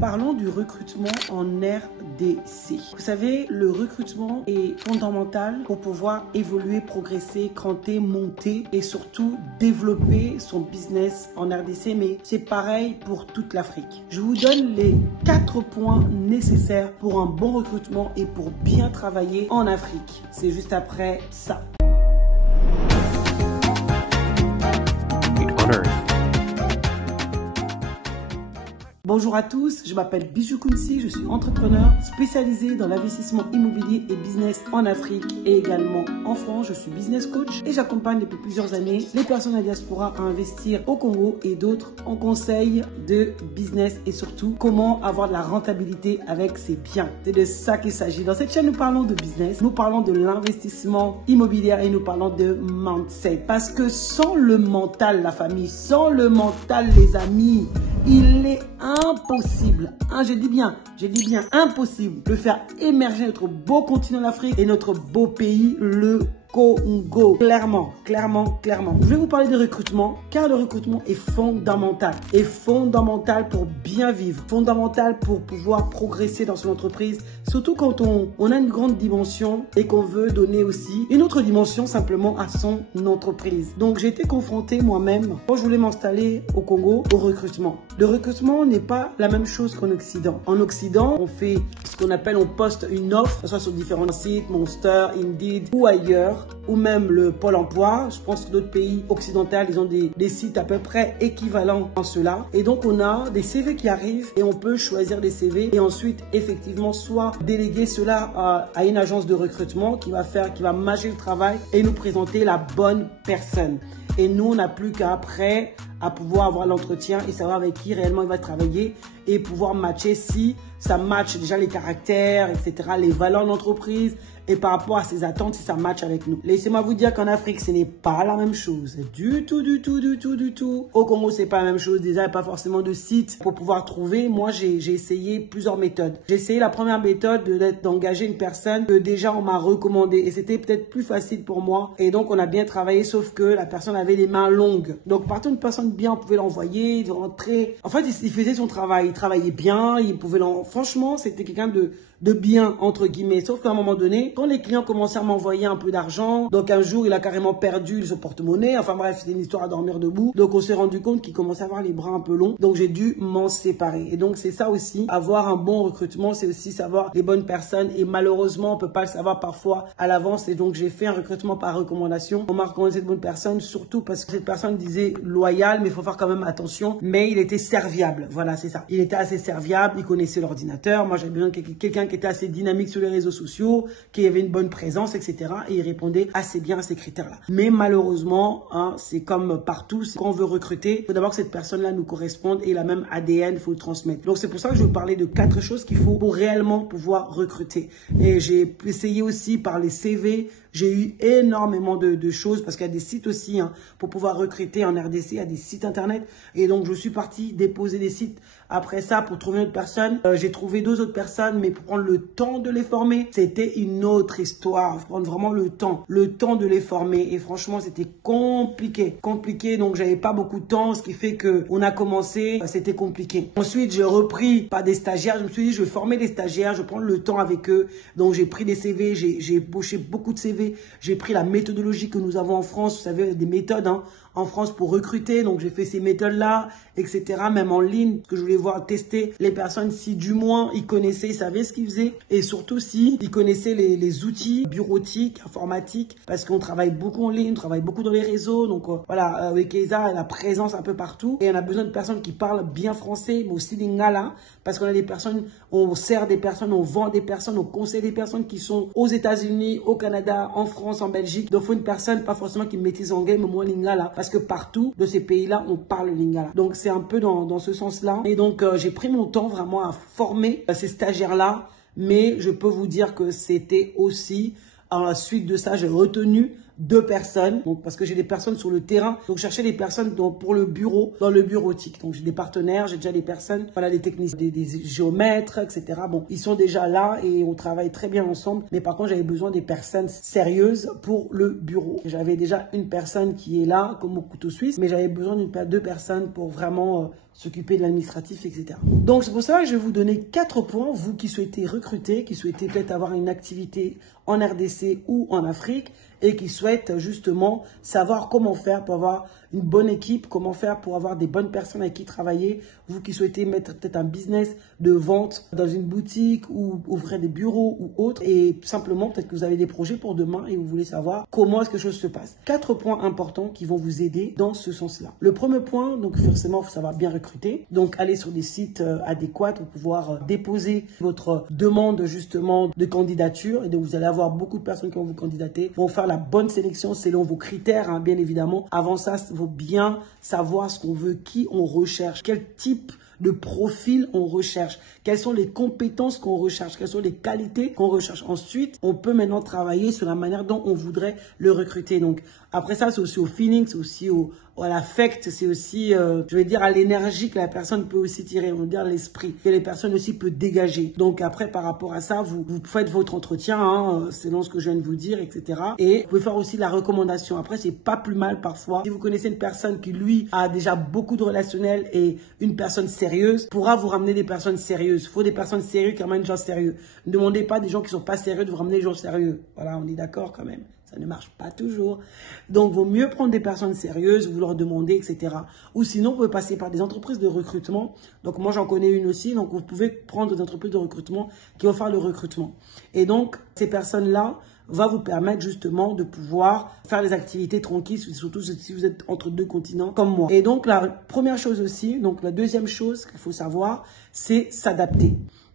Parlons du recrutement en RDC. Vous savez, le recrutement est fondamental pour pouvoir évoluer, progresser, cranter, monter et surtout développer son business en RDC. Mais c'est pareil pour toute l'Afrique. Je vous donne les 4 points nécessaires pour un bon recrutement et pour bien travailler en Afrique. C'est juste après ça. Bonjour à tous, je m'appelle Bijou Kounsi, je suis entrepreneur spécialisé dans l'investissement immobilier et business en Afrique et également en France. Je suis business coach et j'accompagne depuis plusieurs années les personnes à diaspora à investir au Congo et d'autres en conseil de business et surtout comment avoir de la rentabilité avec ses biens. C'est de ça qu'il s'agit. Dans cette chaîne, nous parlons de business, nous parlons de l'investissement immobilier et nous parlons de mindset. Parce que sans le mental, la famille, sans le mental, les amis, il est impossible, je dis bien impossible de faire émerger notre beau continent l'Afrique et notre beau pays, le Congo. Clairement. Je vais vous parler de recrutement car le recrutement est fondamental. Pour bien vivre, fondamental pour pouvoir progresser dans son entreprise, surtout quand on a une grande dimension et qu'on veut donner aussi une autre dimension simplement à son entreprise. Donc j'ai été confrontée moi-même quand je voulais m'installer au Congo au recrutement. Le recrutement n'est pas la même chose qu'en Occident. En Occident, on fait ce qu'on appelle, on poste une offre, que ce soit sur différents sites, Monster, Indeed ou ailleurs, ou même le Pôle emploi. Je pense que d'autres pays occidentaux, ils ont des sites à peu près équivalents en cela. Et donc, on a des CV qui arrivent et on peut choisir des CV et ensuite, effectivement, soit déléguer cela à une agence de recrutement qui va matcher le travail et nous présenter la bonne personne. Et nous, on n'a plus qu'après à pouvoir avoir l'entretien et savoir avec qui réellement il va travailler et pouvoir matcher si ça matche déjà les caractères, etc., les valeurs de l'entreprise et par rapport à ses attentes, si ça matche avec nous. Laissez-moi vous dire qu'en Afrique, ce n'est pas la même chose. Du tout. Au Congo, c'est pas la même chose. Déjà, il n'y a pas forcément de site pour pouvoir trouver. Moi, j'ai essayé plusieurs méthodes. J'ai essayé la première méthode d'engager une personne que déjà on m'a recommandé et c'était peut-être plus facile pour moi. Et donc, on a bien travaillé, sauf que la personne avait les mains longues. Donc, partant d'une personne bien, on pouvait l'envoyer, rentrer. En fait, il faisait son travail. Il travaillait bien. Il pouvait franchement, c'était quelqu'un de bien, entre guillemets. Sauf qu'à un moment donné, quand les clients commençaient à m'envoyer un peu d'argent, donc un jour, il a carrément perdu son porte-monnaie. Enfin bref, c'était une histoire à dormir debout. Donc, on s'est rendu compte qu'il commençait à avoir les bras un peu longs. Donc, j'ai dû m'en séparer. Et donc, c'est ça aussi. Avoir un bon recrutement, c'est aussi savoir les bonnes personnes. Et malheureusement, on peut pas le savoir parfois à l'avance. Et donc, j'ai fait un recrutement par recommandation. On m'a recommandé cette bonne personne, surtout parce que cette personne disait loyal, mais il faut faire quand même attention. Mais il était serviable. Voilà, c'est ça. Il était assez serviable. Il connaissait l'ordinateur. Moi, j'avais besoin de quelqu'un qui était assez dynamique sur les réseaux sociaux, qui avait une bonne présence, etc. Et il répondait assez bien à ces critères-là. Mais malheureusement, c'est comme partout, quand on veut recruter, il faut d'abord que cette personne-là nous corresponde et la même ADN, il faut le transmettre. Donc c'est pour ça que je vais vous parler de 4 choses qu'il faut pour réellement pouvoir recruter. Et j'ai essayé aussi par les CV. J'ai eu énormément de choses parce qu'il y a des sites aussi pour pouvoir recruter en RDC, il y a des sites internet. Et donc, je suis partie déposer des sites après ça pour trouver une autre personne. J'ai trouvé 2 autres personnes, mais pour prendre le temps de les former, c'était une autre histoire. Faut prendre vraiment le temps de les former. Et franchement, c'était compliqué. Donc, j'avais pas beaucoup de temps, ce qui fait que on a commencé, c'était compliqué. Ensuite, j'ai repris par des stagiaires. Je me suis dit, je vais former des stagiaires, je vais prendre le temps avec eux. Donc, j'ai pris des CV, j'ai embauché beaucoup de CV. J'ai pris la méthodologie que nous avons en France. Vous savez, il y a des méthodes en France pour recruter. Donc, j'ai fait ces méthodes-là, etc. Même en ligne, que je voulais voir tester les personnes si du moins ils connaissaient, ils savaient ce qu'ils faisaient. Et surtout si ils connaissaient les outils bureautiques, informatiques. Parce qu'on travaille beaucoup en ligne, on travaille beaucoup dans les réseaux. Donc, voilà, avec Eza, elle a présence un peu partout. Et on a besoin de personnes qui parlent bien français, mais aussi lingala. Parce qu'on a des personnes, on sert des personnes, on vend des personnes, on conseille des personnes qui sont aux États-Unis, au Canada, en France, en Belgique. Donc, il faut une personne, pas forcément qui maîtrise anglais, mais moins lingala. Parce que partout, de ces pays-là, on parle lingala. Donc, c'est un peu dans ce sens-là. Et donc, j'ai pris mon temps vraiment à former ces stagiaires-là. Mais je peux vous dire que c'était aussi, à la suite de ça, j'ai retenu 2 personnes, donc parce que j'ai des personnes sur le terrain, donc je cherchais des personnes pour le bureau, dans le bureautique. Donc j'ai des partenaires, j'ai déjà des personnes, voilà, des techniciens, des géomètres, etc. Bon, ils sont déjà là et on travaille très bien ensemble. Mais par contre, j'avais besoin des personnes sérieuses pour le bureau. J'avais déjà une personne qui est là, comme au couteau suisse, mais j'avais besoin de 2 personnes pour vraiment s'occuper de l'administratif, etc. Donc c'est pour ça que je vais vous donner 4 points, vous qui souhaitez recruter, qui souhaitez peut-être avoir une activité en RDC ou en Afrique et qui souhaitent justement savoir comment faire pour avoir une bonne équipe, comment faire pour avoir des bonnes personnes avec qui travailler. Vous qui souhaitez mettre peut-être un business de vente dans une boutique ou ouvrir des bureaux ou autre, et simplement peut-être que vous avez des projets pour demain et vous voulez savoir comment est-ce que les choses se passent. 4 points importants qui vont vous aider dans ce sens-là. Le premier point, donc forcément, il faut savoir bien recruter. Donc allez sur des sites adéquats pour pouvoir déposer votre demande justement de candidature, et donc vous allez avoir beaucoup de personnes qui vont vous candidater, vont faire la bonne sélection selon vos critères, hein, bien évidemment. Avant ça, il faut bien savoir ce qu'on veut, qui on recherche, quel type de profil on recherche, quelles sont les compétences qu'on recherche, quelles sont les qualités qu'on recherche. Ensuite, on peut maintenant travailler sur la manière dont on voudrait le recruter. Donc, après ça, c'est aussi au feeling, c'est aussi à l'affect, c'est aussi, je vais dire, à l'énergie que la personne peut aussi tirer, on va dire l'esprit, que les personnes aussi peuvent dégager. Donc après, par rapport à ça, vous faites votre entretien, hein, selon ce que je viens de vous dire, etc. Et vous pouvez faire aussi la recommandation. Après, c'est pas plus mal parfois. Si vous connaissez une personne qui, lui, a déjà beaucoup de relationnel et une personne sérieuse, pourra vous ramener des personnes sérieuses. Il faut des personnes sérieuses qui ramènent des gens sérieux. Ne demandez pas des gens qui sont pas sérieux de vous ramener des gens sérieux. Voilà, on est d'accord quand même. Ça ne marche pas toujours. Donc, il vaut mieux prendre des personnes sérieuses, vous leur demandez, etc. Ou sinon, vous pouvez passer par des entreprises de recrutement. Donc, moi, j'en connais une aussi. Donc, vous pouvez prendre des entreprises de recrutement qui vont faire le recrutement. Et donc, ces personnes-là vont vous permettre justement de pouvoir faire des activités tranquilles, surtout si vous êtes entre 2 continents comme moi. Et donc, la première chose aussi, donc la deuxième chose qu'il faut savoir, c'est s'adapter.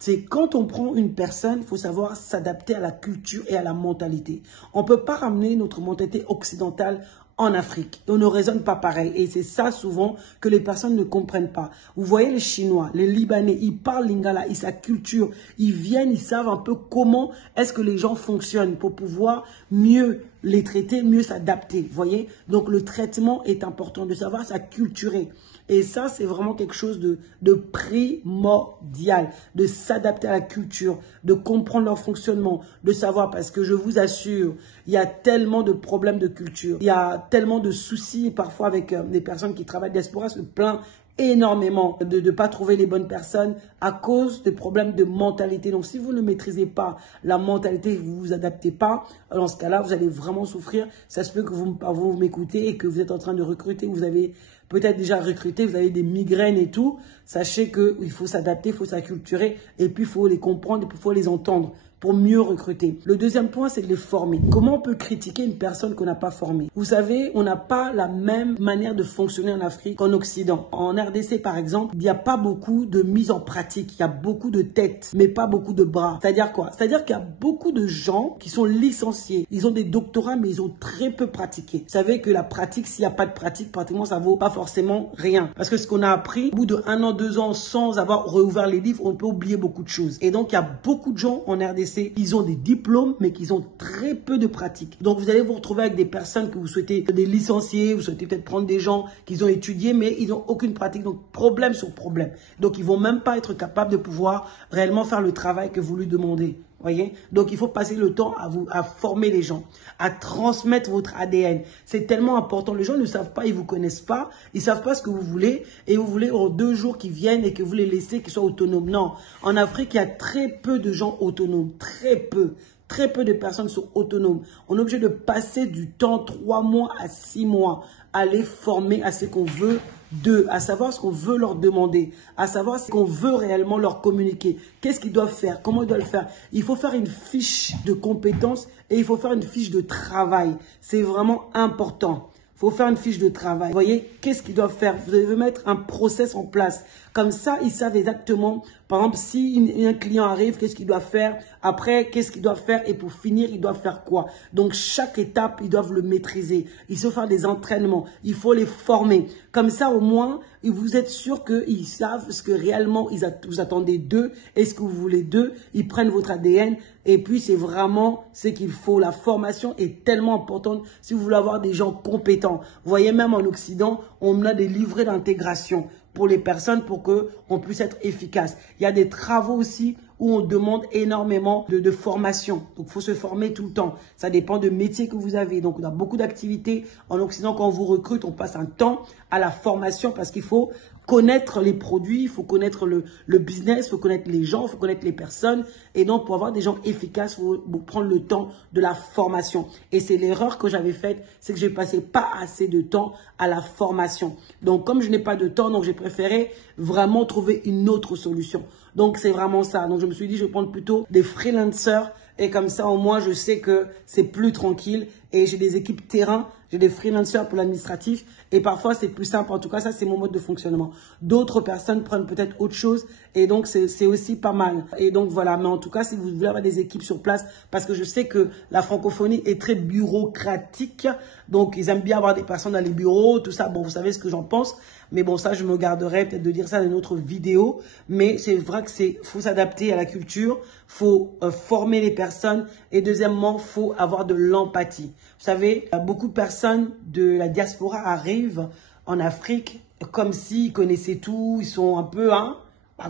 C'est quand on prend une personne, il faut savoir s'adapter à la culture et à la mentalité. On ne peut pas ramener notre mentalité occidentale en Afrique. On ne raisonne pas pareil. Et c'est ça souvent que les personnes ne comprennent pas. Vous voyez les Chinois, les Libanais, ils parlent lingala, ils sa culture. Ils viennent, ils savent un peu comment est-ce que les gens fonctionnent pour pouvoir mieux les traiter, mieux s'adapter. Vous voyez? Donc le traitement est important, de savoir s'acculturer. Et ça, c'est vraiment quelque chose de primordial, de s'adapter à la culture, de comprendre leur fonctionnement, de savoir, parce que je vous assure, il y a tellement de problèmes de culture, il y a tellement de soucis parfois avec des personnes qui travaillent diaspora, se plaignent énormément de ne pas trouver les bonnes personnes à cause des problèmes de mentalité. Donc, si vous ne maîtrisez pas la mentalité, vous ne vous adaptez pas, dans ce cas-là, vous allez vraiment souffrir. Ça se peut que vous m'écoutez et que vous êtes en train de recruter, vous avez peut-être déjà recruté, vous avez des migraines et tout. Sachez qu'il faut s'adapter, il faut s'acculturer et puis il faut les comprendre et puis il faut les entendre pour mieux recruter. Le deuxième point, c'est de les former. Comment on peut critiquer une personne qu'on n'a pas formée? Vous savez, on n'a pas la même manière de fonctionner en Afrique qu'en Occident. En RDC, par exemple, il n'y a pas beaucoup de mise en pratique. Il y a beaucoup de têtes, mais pas beaucoup de bras. C'est-à-dire quoi? C'est-à-dire qu'il y a beaucoup de gens qui sont licenciés. Ils ont des doctorats, mais ils ont très peu pratiqué. Vous savez que la pratique, s'il n'y a pas de pratique, pratiquement, ça vaut pas forcément rien. Parce que ce qu'on a appris, au bout de 1 an, 2 ans, sans avoir réouvert les livres, on peut oublier beaucoup de choses. Et donc, il y a beaucoup de gens en RDC, ils ont des diplômes, mais qu'ils ont très peu de pratique. Donc, vous allez vous retrouver avec des personnes que vous souhaitez, des licenciés, vous souhaitez peut-être prendre des gens qui ont étudié, mais ils n'ont aucune pratique. Donc, problème sur problème. Donc, ils vont même pas être capables de pouvoir réellement faire le travail que vous lui demandez. Voyez? Donc, il faut passer le temps à former les gens, à transmettre votre ADN. C'est tellement important. Les gens ne savent pas, ils ne vous connaissent pas, ils ne savent pas ce que vous voulez et vous voulez en 2 jours qu'ils viennent et que vous les laissez, qu'ils soient autonomes. Non, en Afrique, il y a très peu de gens autonomes, très peu. Très peu de personnes sont autonomes. On est obligé de passer du temps, 3 mois à 6 mois, à les former à ce qu'on veut d'eux, à savoir ce qu'on veut leur demander, à savoir ce qu'on veut réellement leur communiquer. Qu'est-ce qu'ils doivent faire? Comment ils doivent le faire? Il faut faire une fiche de compétences et il faut faire une fiche de travail. C'est vraiment important. Il faut faire une fiche de travail. Vous voyez, qu'est-ce qu'ils doivent faire? Vous devez mettre un process en place. Comme ça, ils savent exactement, par exemple, si un client arrive, qu'est-ce qu'il doit faire. Après, qu'est-ce qu'il doit faire. Et pour finir, il doit faire quoi. Donc, chaque étape, ils doivent le maîtriser. Il faut faire des entraînements. Il faut les former. Comme ça, au moins, vous êtes sûr qu'ils savent ce que réellement vous attendez d'eux et ce que vous voulez d'eux. Ils prennent votre ADN. Et puis, c'est vraiment ce qu'il faut. La formation est tellement importante si vous voulez avoir des gens compétents. Vous voyez, même en Occident, on a des livrets d'intégration pour les personnes pour qu'on puisse être efficace. Il y a des travaux aussi où on demande énormément de formation. Donc, il faut se former tout le temps. Ça dépend de métier que vous avez. Donc, on a beaucoup d'activités. En Occident, quand on vous recrute, on passe un temps à la formation parce qu'il faut connaître les produits, il faut connaître le business, il faut connaître les gens, il faut connaître les personnes. Et donc, pour avoir des gens efficaces, il faut prendre le temps de la formation. Et c'est l'erreur que j'avais faite, c'est que je ne passais pas assez de temps à la formation. Donc, comme je n'ai pas de temps, donc j'ai préféré vraiment trouver une autre solution. Donc, c'est vraiment ça. Donc, je me suis dit, je vais prendre plutôt des freelancers. Et comme ça, au moins, je sais que c'est plus tranquille. Et j'ai des équipes terrain, j'ai des freelancers pour l'administratif. Et parfois, c'est plus simple. En tout cas, ça, c'est mon mode de fonctionnement. D'autres personnes prennent peut-être autre chose. Et donc, c'est aussi pas mal. Et donc, voilà. Mais en tout cas, si vous voulez avoir des équipes sur place, parce que je sais que la francophonie est très bureaucratique. Donc, ils aiment bien avoir des personnes dans les bureaux, tout ça. Bon, vous savez ce que j'en pense. Mais bon, ça, je me garderai peut-être de dire ça dans une autre vidéo. Mais c'est vrai que faut s'adapter à la culture. Faut former les personnes. Et deuxièmement, faut avoir de l'empathie. Vous savez, beaucoup de personnes de la diaspora arrivent en Afrique comme s'ils connaissaient tout. Ils sont un peu, à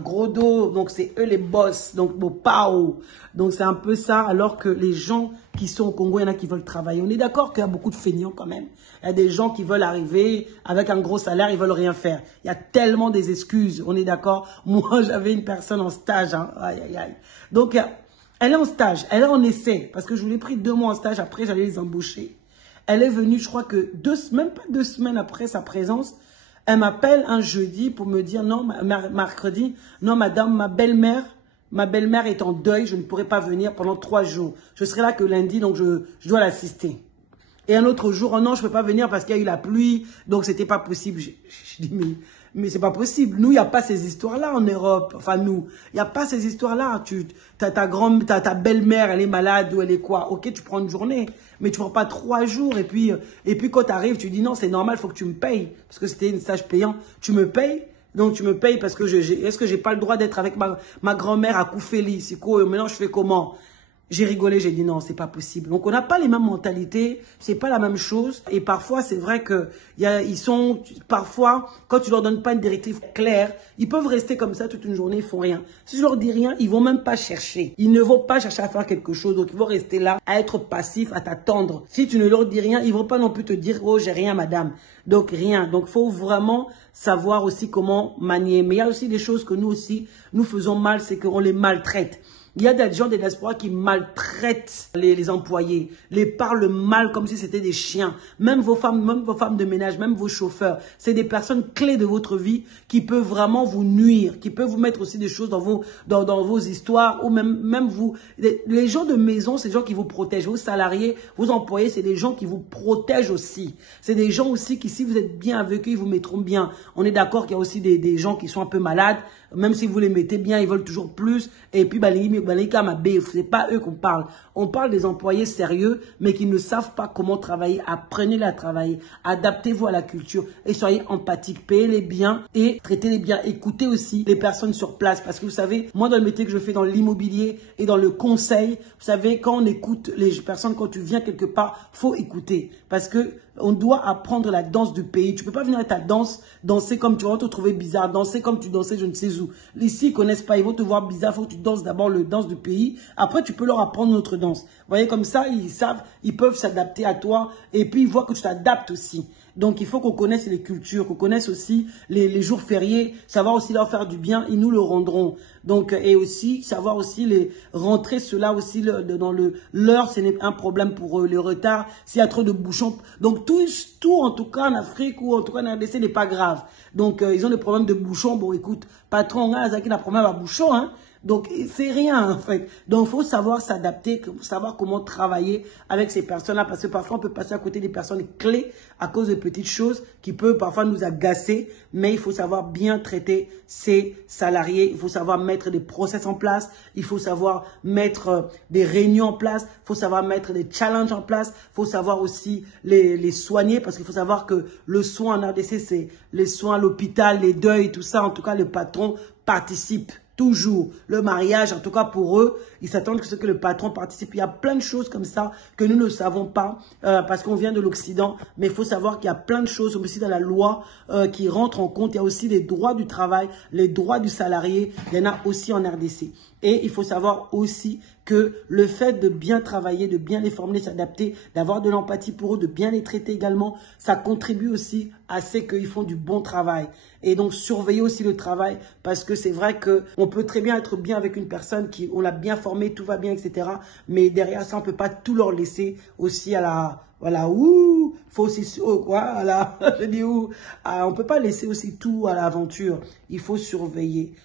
gros dos. Donc, c'est eux les boss. Donc, bon, pao. Donc, c'est un peu ça. Alors que les gens qui sont au Congo, il y en a qui veulent travailler. On est d'accord qu'il y a beaucoup de feignants quand même. Il y a des gens qui veulent arriver avec un gros salaire, ils veulent rien faire. Il y a tellement des excuses. On est d'accord. Moi, j'avais une personne en stage. Aïe, aïe, aïe. Donc, elle est en stage. Elle est en essai. Parce que je lui ai pris 2 mois en stage. Après, j'allais les embaucher. Elle est venue, je crois que même pas 2 semaines après sa présence, elle m'appelle un jeudi pour me dire, non, mercredi, non, madame, ma belle-mère est en deuil, je ne pourrai pas venir pendant 3 jours. Je serai là que lundi, donc je dois l'assister. Et un autre jour, oh non, je ne peux pas venir parce qu'il y a eu la pluie, donc c'était pas possible. Je dis, mais c'est pas possible. Nous, il n'y a pas ces histoires-là en Europe. Enfin, nous, il n'y a pas ces histoires-là. Ta belle-mère, elle est malade ou elle est quoi? Ok, tu prends une journée, mais tu ne prends pas 3 jours. Et puis quand tu arrives, tu dis non, c'est normal, il faut que tu me payes. Parce que c'était un stage payant. Tu me payes. Donc, tu me payes parce que est-ce que j'ai pas le droit d'être avec ma grand-mère à Koufeli? C'est quoi? Maintenant, je fais comment? J'ai rigolé, j'ai dit non, c'est pas possible. Donc, on n'a pas les mêmes mentalités, c'est pas la même chose. Et parfois, c'est vrai que parfois, quand tu leur donnes pas une directive claire, ils peuvent rester comme ça toute une journée, ils font rien. Si je leur dis rien, ils vont même pas chercher. Ils ne vont pas chercher à faire quelque chose. Donc, ils vont rester là, à être passifs, à t'attendre. Si tu ne leur dis rien, ils vont pas non plus te dire, oh, j'ai rien, madame. Donc, rien. Donc, faut vraiment savoir aussi comment manier. Mais il y a aussi des choses que nous aussi, nous faisons mal, c'est qu'on les maltraite. Il y a des gens des diasporas qui maltraitent les employés, les parlent mal comme si c'était des chiens. Même vos femmes de ménage, même vos chauffeurs. C'est des personnes clés de votre vie qui peuvent vraiment vous nuire, qui peuvent vous mettre aussi des choses dans vos histoires ou même vous. Les gens de maison, c'est des gens qui vous protègent. Vos salariés, vos employés, c'est des gens qui vous protègent aussi. C'est des gens aussi qui, si vous êtes bien avec eux, ils vous mettront bien. On est d'accord qu'il y a aussi des gens qui sont un peu malades. Même si vous les mettez bien, ils veulent toujours plus. Et puis, c'est pas eux qu'on parle. On parle des employés sérieux, mais qui ne savent pas comment travailler. Apprenez-les à travailler. Adaptez-vous à la culture. Et soyez empathiques. Payez-les bien et traitez-les bien. Écoutez aussi les personnes sur place. Parce que vous savez, moi, dans le métier que je fais dans l'immobilier et dans le conseil, vous savez, quand on écoute les personnes, quand tu viens quelque part, faut écouter. Parce que on doit apprendre la danse du pays. Tu peux pas venir à ta danser comme tu vas te trouver bizarre, danser comme tu dansais je ne sais où. Ici, ils connaissent pas, ils vont te voir bizarre, il faut que tu danses d'abord le danse du pays. Après, tu peux leur apprendre notre danse. Vous voyez, comme ça, ils savent, ils peuvent s'adapter à toi et puis ils voient que tu t'adaptes aussi. Donc, il faut qu'on connaisse les cultures, qu'on connaisse aussi les jours fériés, savoir aussi leur faire du bien, ils nous le rendront. Donc, et aussi, savoir aussi rentrer cela aussi dans l'heure, ce n'est un problème pour eux, le retard, s'il y a trop de bouchons. Donc, tout en tout cas en Afrique ou en tout cas en RDC n'est pas grave. Donc, ils ont des problèmes de bouchons. Bon, écoute, patron, qui a un problème à bouchon, hein. Donc, c'est rien, en fait. Donc, il faut savoir s'adapter, savoir comment travailler avec ces personnes-là, parce que parfois, on peut passer à côté des personnes clés à cause de petites choses qui peuvent parfois nous agacer, mais il faut savoir bien traiter ses salariés, il faut savoir mettre des process en place, il faut savoir mettre des réunions en place, il faut savoir mettre des challenges en place, il faut savoir aussi les soigner, parce qu'il faut savoir que le soin en RDC, c'est les soins à l'hôpital, les deuils, tout ça. En tout cas, le patron participe toujours. Le mariage, en tout cas pour eux, ils s'attendent que le patron participe. Il y a plein de choses comme ça que nous ne savons pas parce qu'on vient de l'Occident. Mais il faut savoir qu'il y a plein de choses aussi dans la loi qui rentrent en compte. Il y a aussi les droits du travail, les droits du salarié. Il y en a aussi en RDC. Et il faut savoir aussi que le fait de bien travailler, de bien les former, s'adapter, d'avoir de l'empathie pour eux, de bien les traiter également, ça contribue aussi à ce qu'ils font du bon travail. Et donc, surveiller aussi le travail parce que c'est vrai qu'on peut très bien être bien avec une personne qui, on l'a bien formée, tout va bien, etc. Mais derrière ça, on ne peut pas tout leur laisser aussi à la... Voilà, ouh, faut aussi, oh, quoi, voilà, je dis ouh, on peut pas laisser aussi tout à l'aventure. Il faut surveiller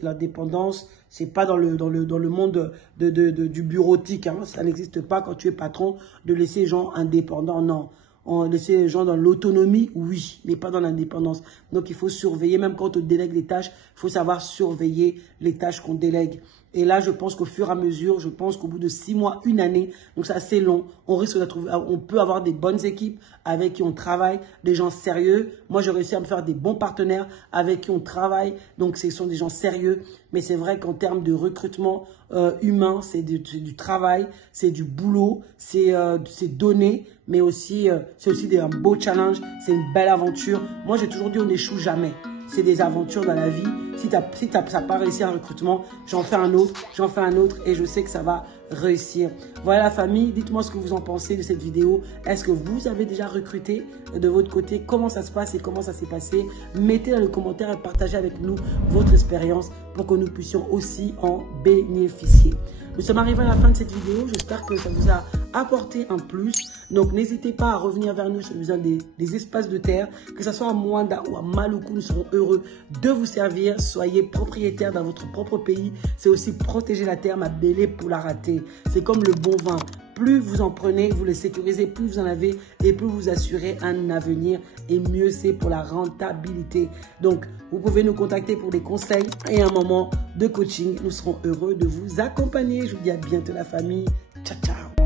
la dépendance. C'est pas dans le monde du bureautique, hein. Ça n'existe pas quand tu es patron de laisser les gens indépendants, non. On laisse les gens dans l'autonomie, oui, mais pas dans l'indépendance. Donc, il faut surveiller, même quand on te délègue les tâches, il faut savoir surveiller les tâches qu'on délègue. Et là, je pense qu'au fur et à mesure, je pense qu'au bout de 6 mois, 1 année, donc c'est assez long, on peut avoir des bonnes équipes avec qui on travaille, des gens sérieux. Moi, j'ai réussi à me faire des bons partenaires avec qui on travaille, donc ce sont des gens sérieux. Mais c'est vrai qu'en termes de recrutement humain, c'est du travail, c'est du boulot, c'est donné, mais aussi, c'est aussi un beau challenge, c'est une belle aventure. Moi, j'ai toujours dit, on n'échoue jamais. C'est des aventures dans la vie. Si ça n'a pas réussi un recrutement, j'en fais un autre et je sais que ça va réussir. Voilà la famille, dites-moi ce que vous en pensez de cette vidéo. Est-ce que vous avez déjà recruté de votre côté? Comment ça se passe et comment ça s'est passé? Mettez dans les commentaires et partagez avec nous votre expérience pour que nous puissions aussi en bénéficier. Nous sommes arrivés à la fin de cette vidéo. J'espère que ça vous a apporté un plus. Donc, n'hésitez pas à revenir vers nous sur le besoin des espaces de terre. Que ce soit à Mwanda ou à Maluku, nous serons heureux de vous servir. Soyez propriétaire dans votre propre pays. C'est aussi protéger la terre, ma belle, pour la rater. C'est comme le bon vin. Plus vous en prenez, vous le sécurisez, plus vous en avez et plus vous assurez un avenir et mieux c'est pour la rentabilité. Donc, vous pouvez nous contacter pour des conseils et un moment de coaching. Nous serons heureux de vous accompagner. Je vous dis à bientôt la famille. Ciao, ciao.